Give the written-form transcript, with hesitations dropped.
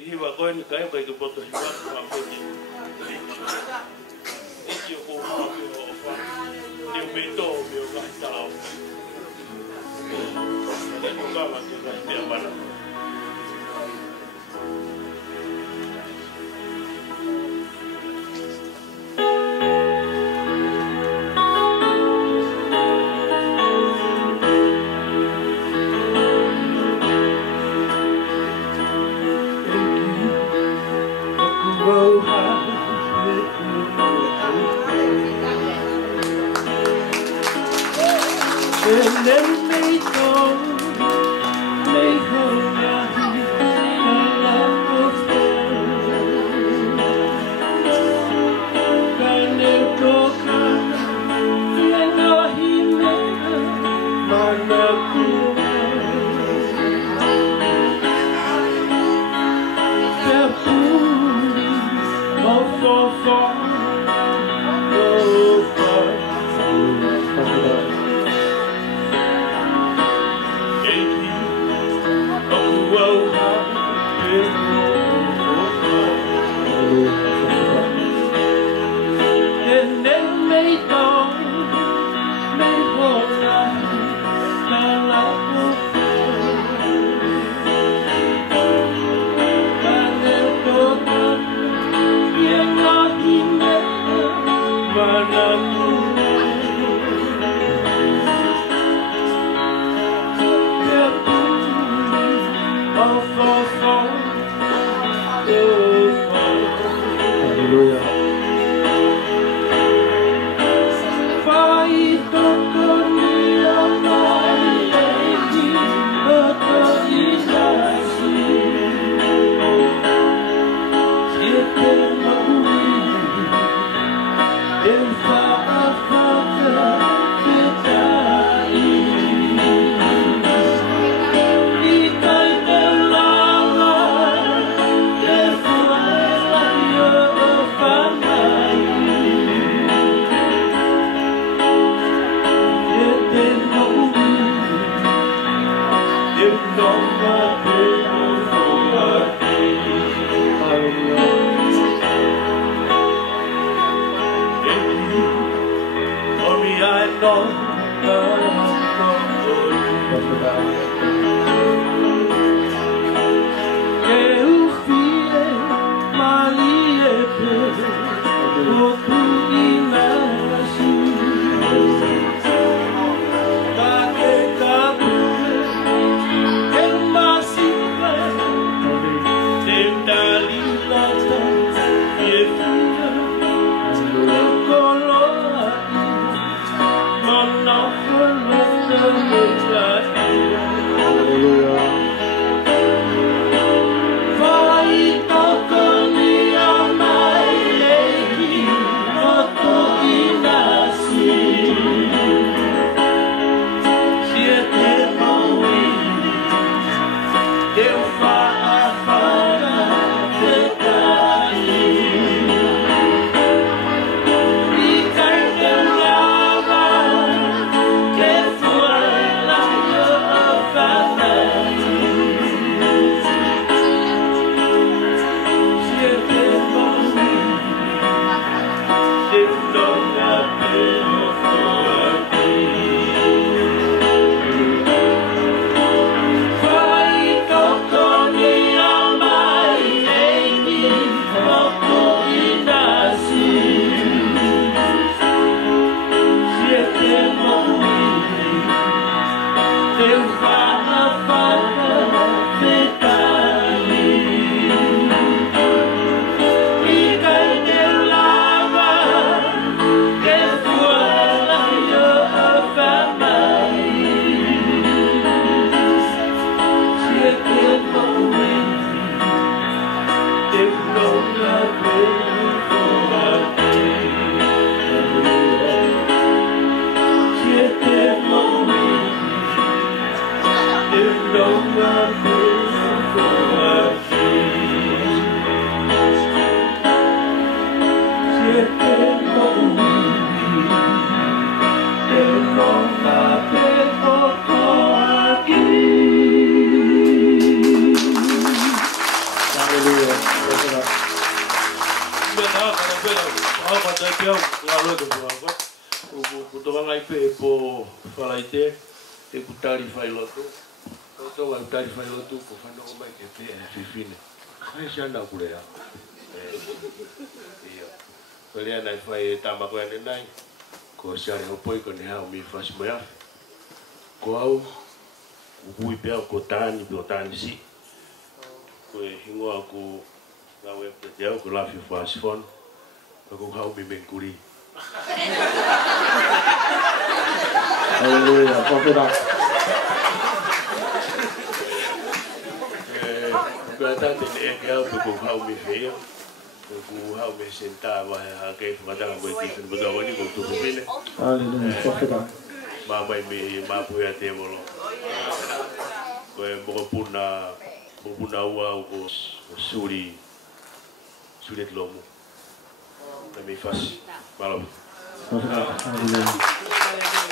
hiwa koe ni kai kai ke poto hiwa kwa koe Eki o kou hao ki o wha Ni o mei tō mi o kai tau Ni o kawa ki kai te amana Haleluya. Mena kana pela apa tadi yang lalu tu apa kutoka ngai pe po falaite e kutari failo tu kutoka kutari failo tu ko fano mai ke te fifine ai shanda kule ya iyo kole na fai tamba ko ene nai ko shari hopoi ko ne ha mi fas moya ko au ui pe ko tani si ko hingo aku gawe kerja ko la fi fas fon aku hau mi mengkuri Haleluya. Kopira. Berada di area aku hau mi fei aku hau mi senta wa ke fada ko ti begawa ni ko tu pine Haleluya. Kopira. mama mi ma pu ya te bolo ko mo puna wa ko suri lomo na mi fas malo Haleluya.